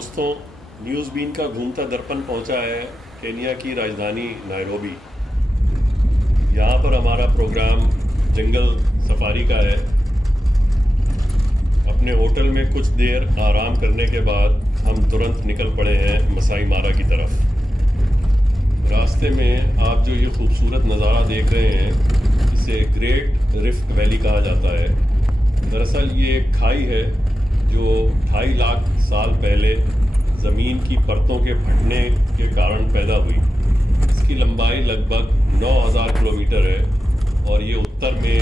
दोस्तों, news been का घूमता दर्पण पहुंचा है केन्या की राजधानी नायरोबी। यहाँ पर हमारा प्रोग्राम जंगल सफारी का है। अपने होटल में कुछ देर आराम करने के बाद हम तुरंत निकल पड़े हैं मसाई मारा की तरफ। रास्ते में आप जो ये खूबसूरत नज़ारा देख रहे हैं, इसे ग्रेट रिफ्ट वैली कहा जाता है। दरअसल ये एक खाई है जो 2.5 लाख साल पहले ज़मीन की परतों के फटने के कारण पैदा हुई। इसकी लंबाई लगभग 9,000 किलोमीटर है और ये उत्तर में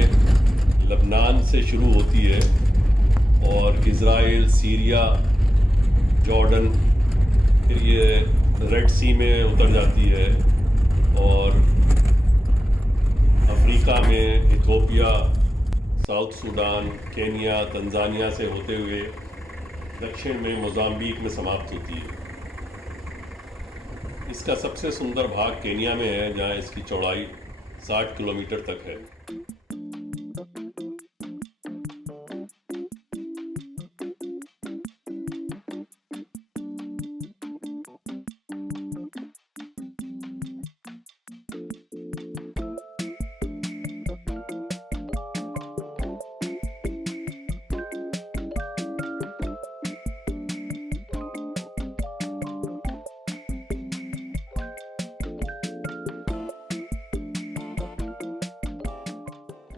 लबनान से शुरू होती है और इज़राइल, सीरिया, जॉर्डन, फिर ये रेड सी में उतर जाती है और अफ्रीका में Ethiopia, south Sudan, Kenya, Tanzania से होते हुए दक्षिण में मोज़ाम्बिक में समाप्त होती है। इसका सबसे सुंदर भाग केन्या में है, जहाँ इसकी चौड़ाई 60 किलोमीटर तक है।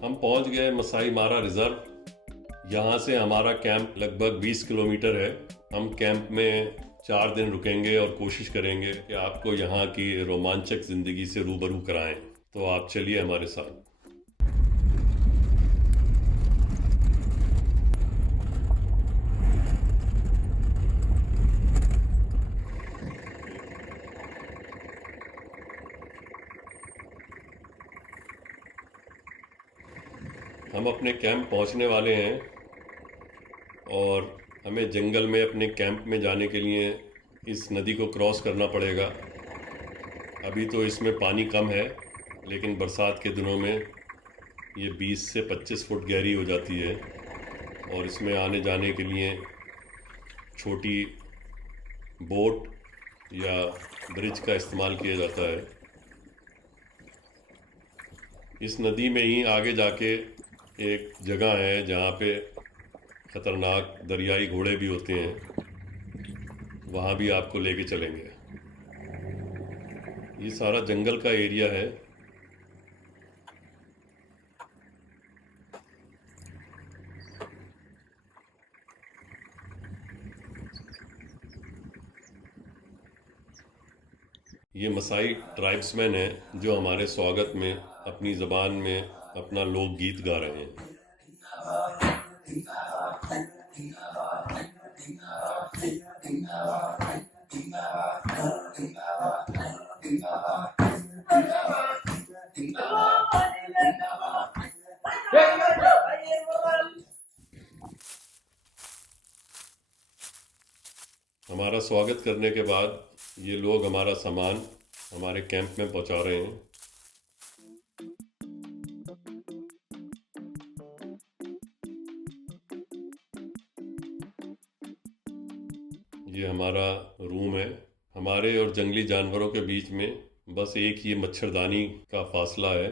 हम पहुंच गए मसाई मारा रिज़र्व। यहाँ से हमारा कैंप लगभग 20 किलोमीटर है। हम कैंप में 4 दिन रुकेंगे और कोशिश करेंगे कि आपको यहाँ की रोमांचक ज़िंदगी से रूबरू कराएं। तो आप चलिए हमारे साथ। हम अपने कैंप पहुंचने वाले हैं और हमें जंगल में अपने कैंप में जाने के लिए इस नदी को क्रॉस करना पड़ेगा। अभी तो इसमें पानी कम है, लेकिन बरसात के दिनों में ये 20 से 25 फुट गहरी हो जाती है और इसमें आने जाने के लिए छोटी बोट या ब्रिज का इस्तेमाल किया जाता है। इस नदी में ही आगे जाके एक जगह है जहाँ पे ख़तरनाक दरियाई घोड़े भी होते हैं, वहाँ भी आपको लेके चलेंगे। ये सारा जंगल का एरिया है। ये मसाई ट्राइब्समैन हैं जो हमारे स्वागत में अपनी ज़बान में अपना लोकगीत गा रहे हैं। हमारा स्वागत करने के बाद ये लोग हमारा सामान हमारे कैंप में पहुंचा रहे हैं। ये हमारा रूम है। हमारे और जंगली जानवरों के बीच में बस एक ये मच्छरदानी का फासला है।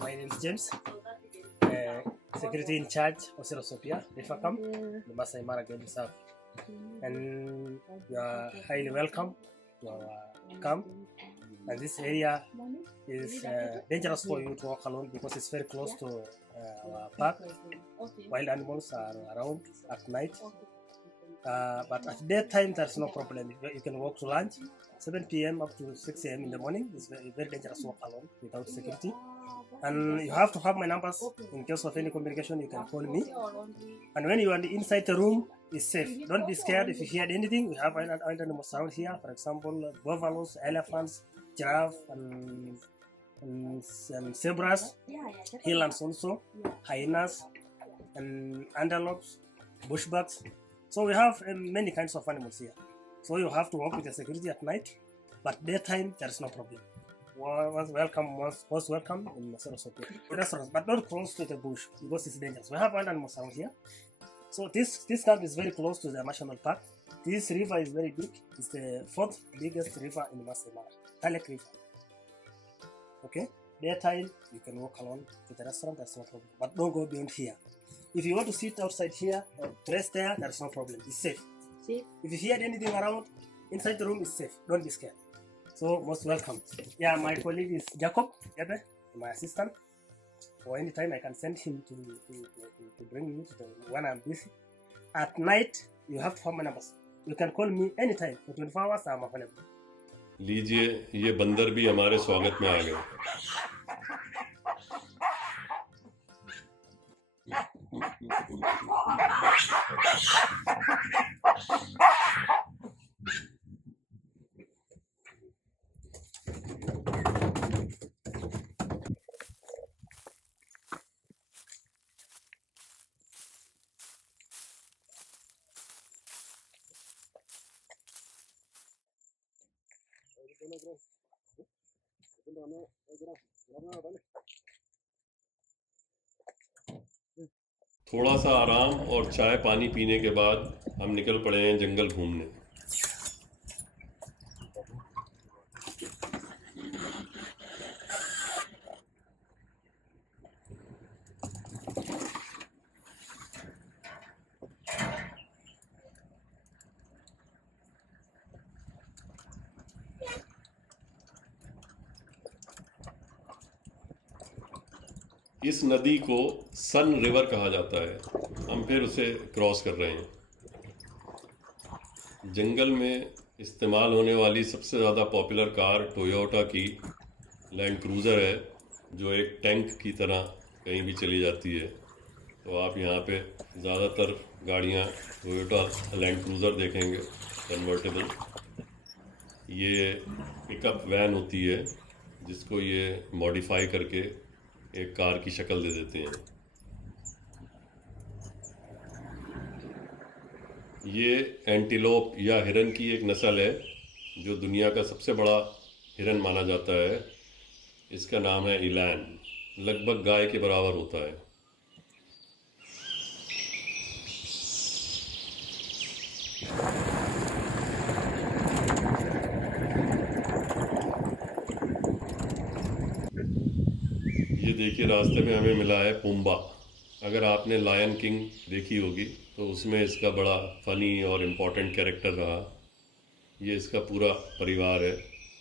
My name is James, security in charge of Serosopia, Rifakam, the Masai Mara Game Reserve. And you are highly welcome to our camp. And this area is dangerous for you to walk alone because it's very close to our park. Wild animals are around at night. But at daytime, there's no problem. You can walk to lunch. 7 p.m. up to 6 a.m. in the morning. It's very, very dangerous to walk alone without security. And you have to have my numbers. In case of any communication, you can call me. And when you are inside the room, it's safe. Don't be scared if you hear anything. We have other animals around here. For example, buffaloes, elephants, giraffe, and zebras, elands also, hyenas, and antelopes, bushbucks. So we have many kinds of animals here. So you have to work with the security at night, but daytime there is no problem. Most welcome in Masoro Sopia restaurants, but not close to the bush because it's dangerous. We have one animal around here. So this camp is very close to the national park. This river is very big. It's the fourth biggest river in Masai Mara, Talek River. Okay, daytime you can walk along to the restaurant, that's no problem. But don't go beyond here. If you want to sit outside here or rest there, there's no problem. It's safe. Safe. If you hear anything around, inside the room is safe. Don't be scared. So most welcome. Yeah, my colleague is Jacob Ebe, my assistant. Or anytime I can send him to bring you to the when I'm busy. At night, you have to have my numbers. You can call me anytime. For 24 hours, I'm available. लीजिए, ये बंदर भी हमारे स्वागत में आ गए। थोड़ा सा आराम और चाय पानी पीने के बाद हम निकल पड़े हैं जंगल घूमने। इस नदी को सन रिवर कहा जाता है। हम फिर उसे क्रॉस कर रहे हैं। जंगल में इस्तेमाल होने वाली सबसे ज़्यादा पॉपुलर कार टोयोटा की लैंड क्रूज़र है, जो एक टैंक की तरह कहीं भी चली जाती है। तो आप यहाँ पे ज़्यादातर गाड़ियाँ टोयोटा लैंड क्रूज़र देखेंगे कन्वर्टेबल। ये पिकअप वैन होती है जिसको ये मॉडिफाई करके एक कार की शक्ल दे देते हैं। ये एंटीलोप या हिरन की एक नस्ल है जो दुनिया का सबसे बड़ा हिरन माना जाता है। इसका नाम है इलैन, लगभग गाय के बराबर होता है। ये देखिए, रास्ते में हमें मिला है पुम्बा। अगर आपने लायन किंग देखी होगी तो उसमें इसका बड़ा फ़नी और इम्पोर्टेंट कैरेक्टर रहा। ये इसका पूरा परिवार है।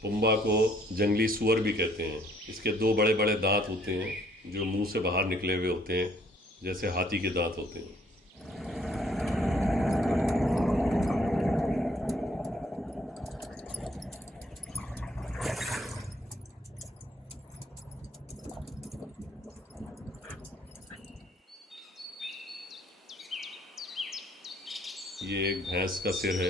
पुम्बा को जंगली सुअर भी कहते हैं। इसके दो बड़े बड़े दांत होते हैं जो मुंह से बाहर निकले हुए होते हैं, जैसे हाथी के दांत होते हैं। ये एक भैंस का सिर है।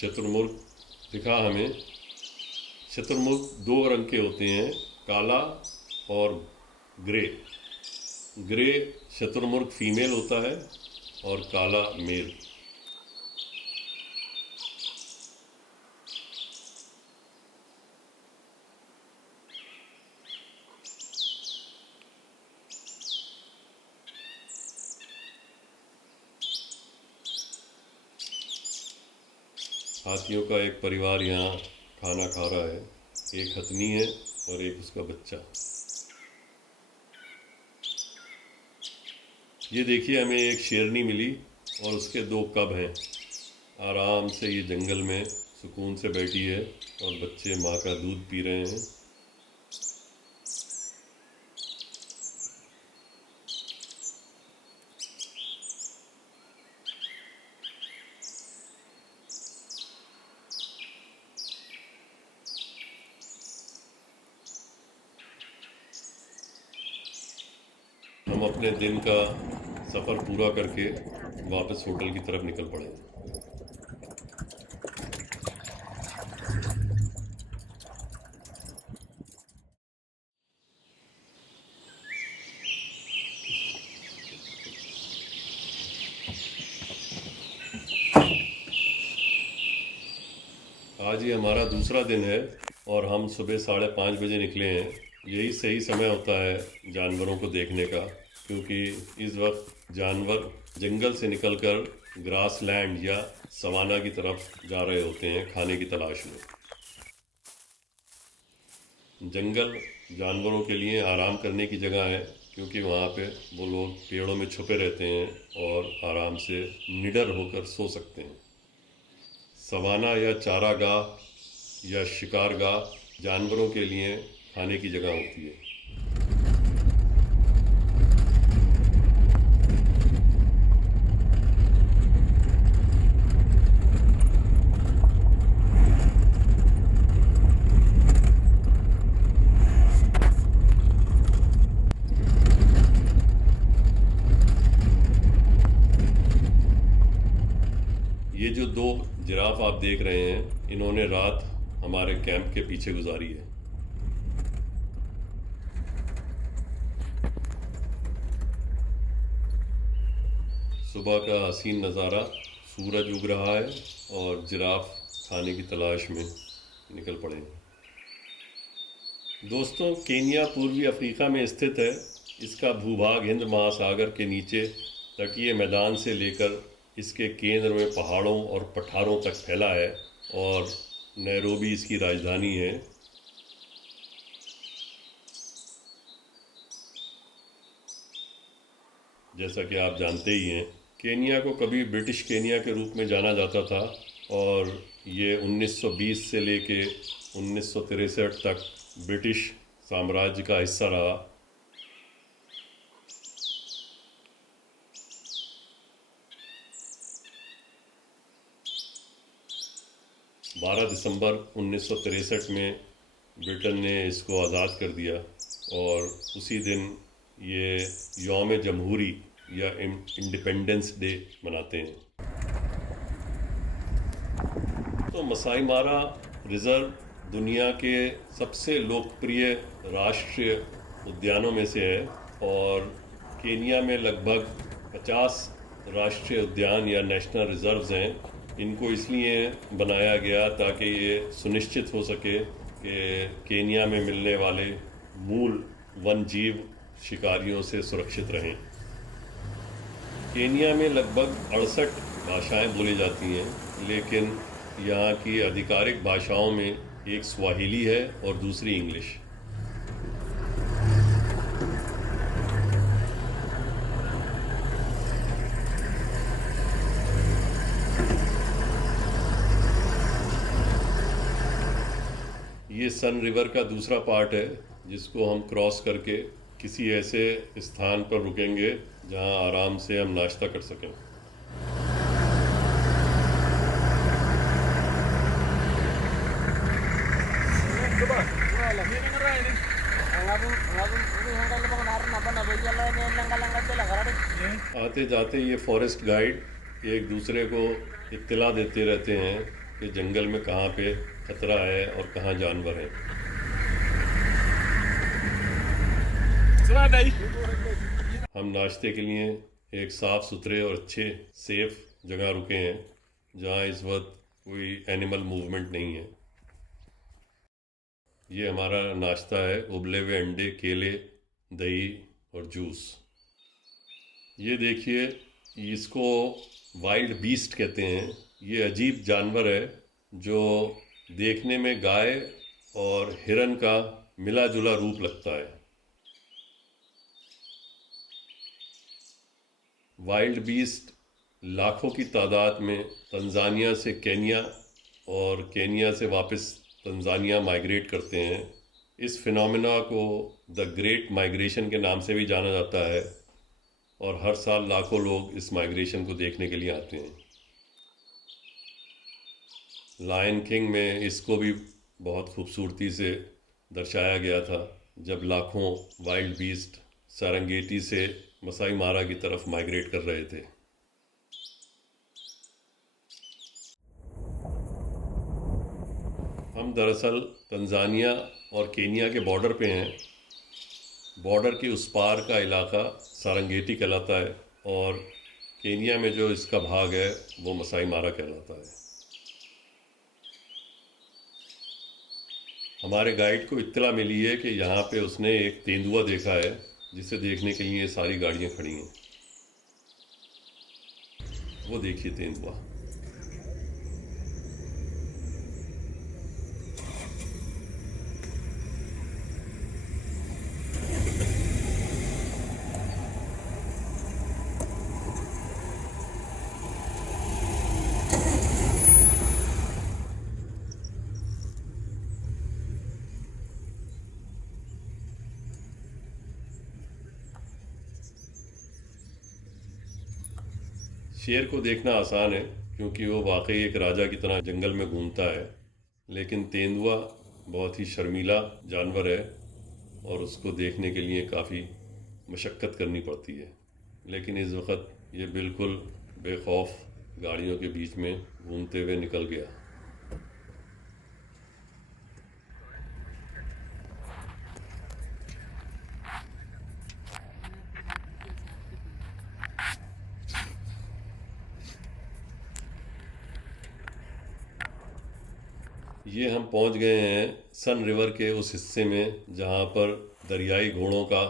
शुतुरमुर्ग दिखा हमें। शुतुरमुर्ग दो रंग के होते हैं, काला और ग्रे। ग्रे शुतुरमुर्ग फीमेल होता है और काला मेल। हाथियों का एक परिवार यहाँ खाना खा रहा है। एक हथनी है और एक उसका बच्चा। ये देखिए, हमें एक शेरनी मिली और उसके दो कब हैं। आराम से ये जंगल में सुकून से बैठी है और बच्चे माँ का दूध पी रहे हैं। हम अपने दिन का सफ़र पूरा करके वापस होटल की तरफ निकल पड़े। आज ये हमारा दूसरा दिन है और हम सुबह 5:30 बजे निकले हैं। यही सही समय होता है जानवरों को देखने का, क्योंकि इस वक्त जानवर जंगल से निकलकर ग्रास लैंड या सवाना की तरफ जा रहे होते हैं खाने की तलाश में। जंगल जानवरों के लिए आराम करने की जगह है, क्योंकि वहाँ पे वो लोग पेड़ों में छुपे रहते हैं और आराम से निडर होकर सो सकते हैं। सवाना या चारागाह या शिकारगाह जानवरों के लिए खाने की जगह होती है। ये जो 2 जिराफ आप देख रहे हैं, इन्होंने रात हमारे कैंप के पीछे गुजारी है। सुबह का हसीन नज़ारा, सूरज उग रहा है और जिराफ खाने की तलाश में निकल पड़े हैं। दोस्तों, केन्या पूर्वी अफ्रीका में स्थित है। इसका भूभाग हिंद महासागर के नीचे तटीय मैदान से लेकर इसके केंद्र में पहाड़ों और पठारों तक फैला है और नैरोबी इसकी राजधानी है। जैसा कि आप जानते ही हैं, केन्या को कभी ब्रिटिश केन्या के रूप में जाना जाता था और ये 1920 से लेके 1963 तक ब्रिटिश साम्राज्य का हिस्सा रहा। 12 दिसंबर 1963 में ब्रिटेन ने इसको आज़ाद कर दिया और उसी दिन ये यौम जमहूरी या इंडिपेंडेंस डे मनाते हैं। तो मसाई मारा रिज़र्व दुनिया के सबसे लोकप्रिय राष्ट्रीय उद्यानों में से है और केन्या में लगभग 50 राष्ट्रीय उद्यान या नेशनल रिज़र्व्स हैं। इनको इसलिए बनाया गया ताकि ये सुनिश्चित हो सके कि केन्या में मिलने वाले मूल वन जीव शिकारियों से सुरक्षित रहें। केन्या में लगभग 68 भाषाएं बोली जाती हैं, लेकिन यहाँ की आधिकारिक भाषाओं में एक स्वाहिली है और दूसरी इंग्लिश। ये सन रिवर का दूसरा पार्ट है, जिसको हम क्रॉस करके किसी ऐसे स्थान पर रुकेंगे जहाँ आराम से हम नाश्ता कर सकें। आते जाते ये फॉरेस्ट गाइड एक दूसरे को इत्तला देते रहते हैं कि जंगल में कहाँ पे खतरा है और कहाँ जानवर हैं। हम नाश्ते के लिए एक साफ़ सुथरे और अच्छे सेफ जगह रुके हैं जहाँ इस वक्त कोई एनिमल मूवमेंट नहीं है। ये हमारा नाश्ता है, उबले हुए अंडे, केले, दही और जूस। ये देखिए, इसको वाइल्ड बीस्ट कहते हैं। ये अजीब जानवर है जो देखने में गाय और हिरन का मिला जुला रूप लगता है। वाइल्ड बीस्ट लाखों की तादाद में तंजानिया से केन्या और केन्या से वापस तंजानिया माइग्रेट करते हैं। इस फिनोमेना को द ग्रेट माइग्रेशन के नाम से भी जाना जाता है और हर साल लाखों लोग इस माइग्रेशन को देखने के लिए आते हैं। लायन किंग में इसको भी बहुत खूबसूरती से दर्शाया गया था, जब लाखों वाइल्ड बीस्ट सारंगेटी से मसाई मारा की तरफ माइग्रेट कर रहे थे। हम दरअसल तंजानिया और केन्या के बॉर्डर पे हैं। बॉर्डर के उस पार का इलाका सारंगेटी कहलाता है और केन्या में जो इसका भाग है वो मसाई मारा कहलाता है। हमारे गाइड को इत्तला मिली है कि यहाँ पे उसने एक तेंदुआ देखा है, जिसे देखने के लिए ये सारी गाड़ियाँ खड़ी हैं। वो देखिए तेंदुआ। शेर को देखना आसान है क्योंकि वो वाकई एक राजा की तरह जंगल में घूमता है, लेकिन तेंदुआ बहुत ही शर्मीला जानवर है और उसको देखने के लिए काफ़ी मशक्क़त करनी पड़ती है। लेकिन इस वक्त ये बिल्कुल बेखौफ गाड़ियों के बीच में घूमते हुए निकल गया। ये हम पहुंच गए हैं सन रिवर के उस हिस्से में जहां पर दरियाई घोड़ों का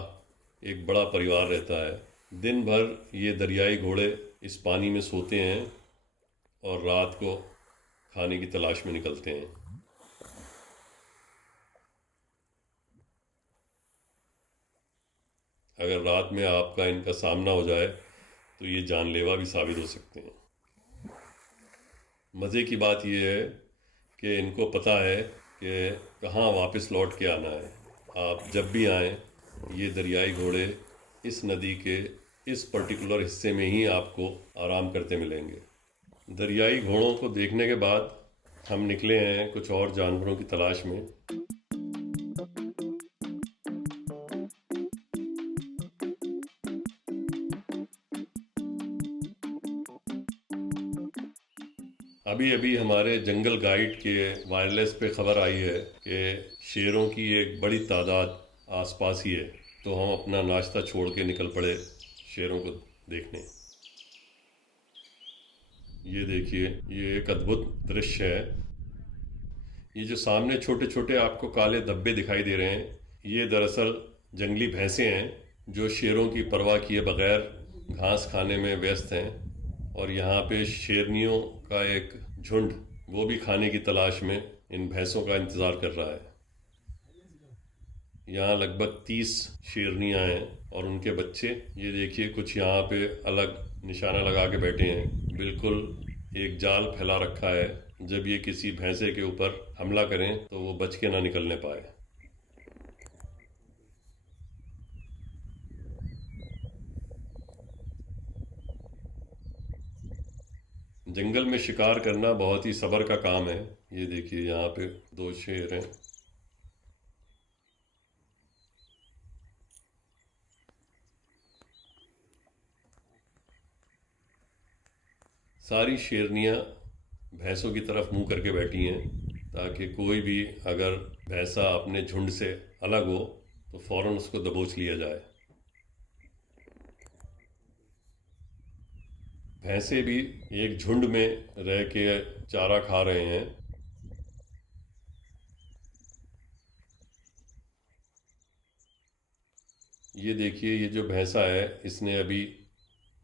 एक बड़ा परिवार रहता है। दिन भर ये दरियाई घोड़े इस पानी में सोते हैं और रात को खाने की तलाश में निकलते हैं। अगर रात में आपका इनका सामना हो जाए तो ये जानलेवा भी साबित हो सकते हैं। मज़े की बात यह है कि इनको पता है कि कहाँ वापस लौट के आना है। आप जब भी आएँ, ये दरियाई घोड़े इस नदी के इस पर्टिकुलर हिस्से में ही आपको आराम करते मिलेंगे। दरियाई घोड़ों को देखने के बाद हम निकले हैं कुछ और जानवरों की तलाश में। अभी अभी हमारे जंगल गाइड के वायरलेस पे खबर आई है कि शेरों की एक बड़ी तादाद आसपास ही है, तो हम अपना नाश्ता छोड़ के निकल पड़े शेरों को देखने। ये देखिए, ये एक अद्भुत दृश्य है। ये जो सामने छोटे छोटे आपको काले धब्बे दिखाई दे रहे हैं, ये दरअसल जंगली भैंसें हैं जो शेरों की परवाह किए बगैर घास खाने में व्यस्त हैं। और यहाँ पे शेरनियों का एक झुंड, वो भी खाने की तलाश में इन भैंसों का इंतज़ार कर रहा है। यहाँ लगभग 30 शेरनियाँ हैं और उनके बच्चे। ये देखिए, कुछ यहाँ पे अलग निशाना लगा के बैठे हैं। बिल्कुल एक जाल फैला रखा है, जब ये किसी भैंसे के ऊपर हमला करें तो वो बच के ना निकलने पाए। जंगल में शिकार करना बहुत ही सब्र का काम है। ये देखिए, यहाँ पे 2 शेर हैं। सारी शेरनियाँ भैंसों की तरफ मुंह करके बैठी हैं, ताकि कोई भी अगर भैंसा अपने झुंड से अलग हो तो फौरन उसको दबोच लिया जाए। भैंसे भी एक झुंड में रह के चारा खा रहे हैं। ये देखिए, ये जो भैंसा है, इसने अभी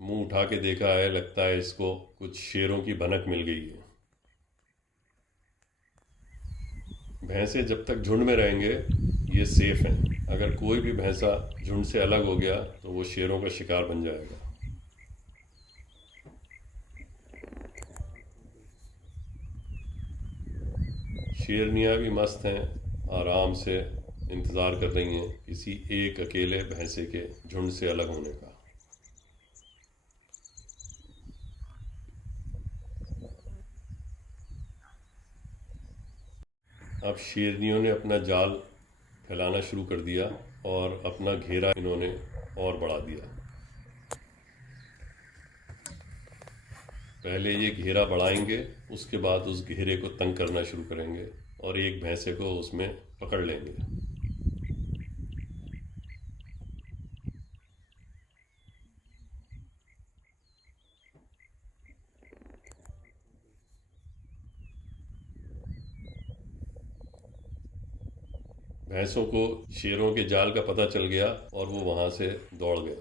मुंह उठा के देखा है। लगता है इसको कुछ शेरों की भनक मिल गई है। भैंसे जब तक झुंड में रहेंगे ये सेफ हैं। अगर कोई भी भैंसा झुंड से अलग हो गया तो वो शेरों का शिकार बन जाएगा। शेरनियाँ भी मस्त हैं, आराम से इंतज़ार कर रही हैं किसी एक अकेले भैंसे के झुंड से अलग होने का। अब शेरनियों ने अपना जाल फैलाना शुरू कर दिया और अपना घेरा इन्होंने और बढ़ा दिया। पहले ये घेरा बढ़ाएंगे, उसके बाद उस घेरे को तंग करना शुरू करेंगे और एक भैंसे को उसमें पकड़ लेंगे। भैंसों को शेरों के जाल का पता चल गया और वो वहां से दौड़ गए।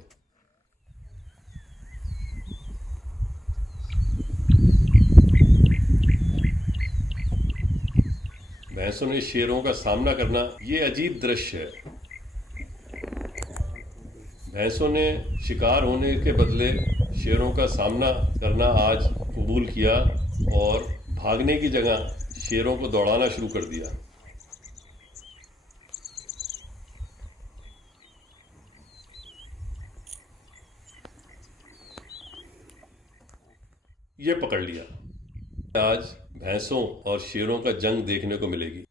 भैंसों ने शेरों का सामना करना, ये अजीब दृश्य है। भैंसों ने शिकार होने के बदले शेरों का सामना करना आज कबूल किया और भागने की जगह शेरों को दौड़ाना शुरू कर दिया। ये पकड़ लिया। आज भैंसों और शेरों का जंग देखने को मिलेगी।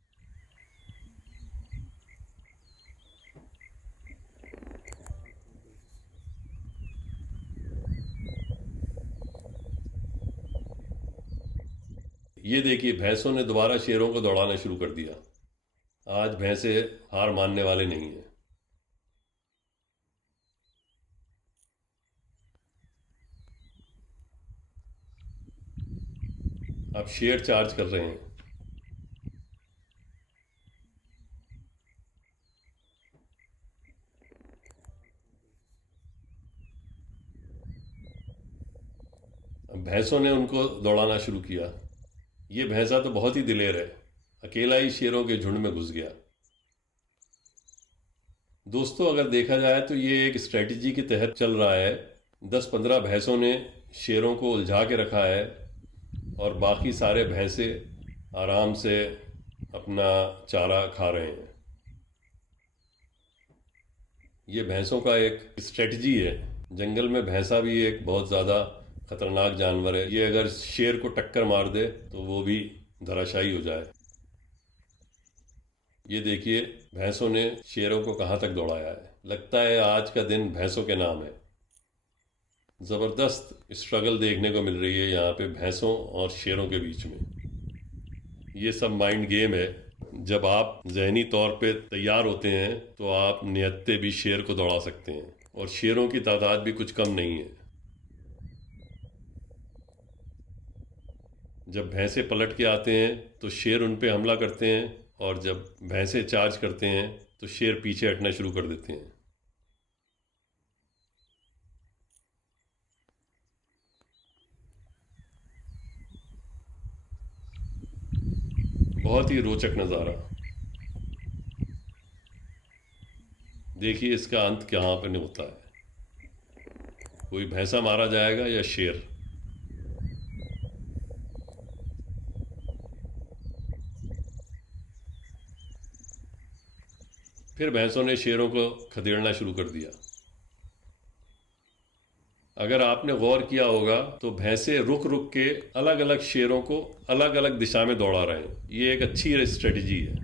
ये देखिए, भैंसों ने दोबारा शेरों को दौड़ाना शुरू कर दिया। आज भैंसे हार मानने वाले नहीं हैं। अब शेर चार्ज कर रहे हैं। अब भैंसों ने उनको दौड़ाना शुरू किया। ये भैंसा तो बहुत ही दिलेर है, अकेला ही शेरों के झुंड में घुस गया। दोस्तों, अगर देखा जाए तो ये एक स्ट्रेटजी के तहत चल रहा है। 10-15 भैंसों ने शेरों को उलझा के रखा है और बाकी सारे भैंसे आराम से अपना चारा खा रहे हैं। ये भैंसों का एक स्ट्रेटजी है। जंगल में भैंसा भी एक बहुत ज़्यादा खतरनाक जानवर है। ये अगर शेर को टक्कर मार दे तो वो भी धराशायी हो जाए। ये देखिए, भैंसों ने शेरों को कहाँ तक दौड़ाया है। लगता है आज का दिन भैंसों के नाम है। ज़बरदस्त स्ट्रगल देखने को मिल रही है यहाँ पे भैंसों और शेरों के बीच में। ये सब माइंड गेम है। जब आप ज़हनी तौर पे तैयार होते हैं तो आप निहत्ते भी शेर को दौड़ा सकते हैं, और शेरों की तादाद भी कुछ कम नहीं है। जब भैंसे पलट के आते हैं तो शेर उन पे हमला करते हैं, और जब भैंसे चार्ज करते हैं तो शेर पीछे हटना शुरू कर देते हैं। बहुत ही रोचक नज़ारा। देखिए इसका अंत कहाँ पर होता है। कोई भैंसा मारा जाएगा या शेर। फिर भैंसों ने शेरों को खदेड़ना शुरू कर दिया। अगर आपने गौर किया होगा तो भैंसे रुक रुक के अलग अलग शेरों को अलग अलग दिशा में दौड़ा रहे हैं। ये एक अच्छी स्ट्रेटजी है।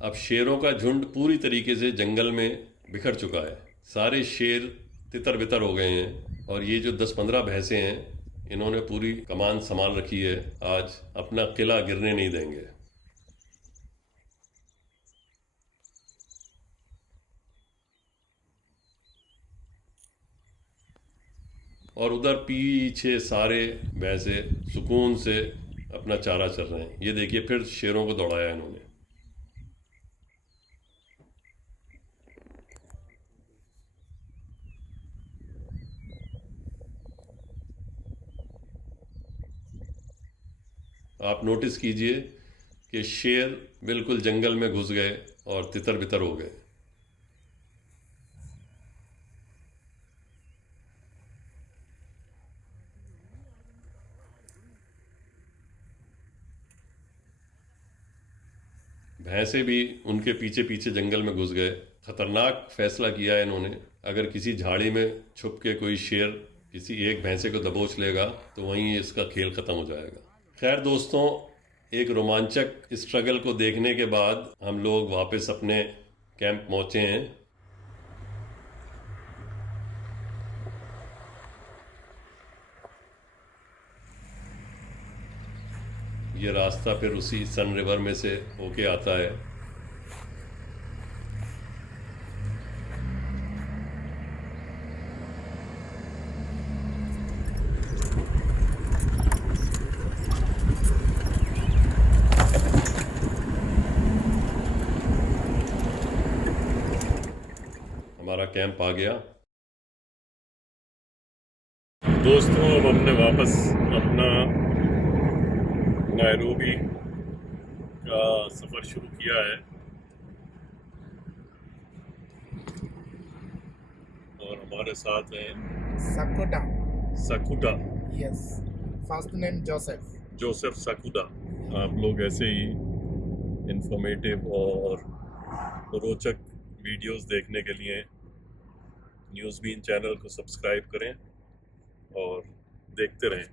अब शेरों का झुंड पूरी तरीके से जंगल में बिखर चुका है। सारे शेर तितर बितर हो गए हैं, और ये जो 10-15 भैंसे हैं, इन्होंने पूरी कमान संभाल रखी है। आज अपना किला गिरने नहीं देंगे। और उधर पीछे सारे भैंसे सुकून से अपना चारा चर रहे हैं। ये देखिए, फिर शेरों को दौड़ाया इन्होंने। आप नोटिस कीजिए कि शेर बिल्कुल जंगल में घुस गए और तितर बितर हो गए। भैंसे भी उनके पीछे पीछे जंगल में घुस गए। खतरनाक फैसला किया है इन्होंने। अगर किसी झाड़ी में छुप के कोई शेर किसी एक भैंसे को दबोच लेगा तो वहीं इसका खेल खत्म हो जाएगा। खैर दोस्तों, एक रोमांचक स्ट्रगल को देखने के बाद हम लोग वापस अपने कैंप पहुंचे हैं। ये रास्ता फिर उसी सन रिवर में से होके आता है। कैंप आ गया। दोस्तों अब हमने वापस अपना नायरोबी का सफ़र शुरू किया है और हमारे साथ हैं Sakuda. Sakuda, Yes. First name Joseph. Joseph Sakuda. आप लोग ऐसे ही इंफॉर्मेटिव और रोचक वीडियोस देखने के लिए न्यूज़बीन चैनल को सब्सक्राइब करें और देखते रहें।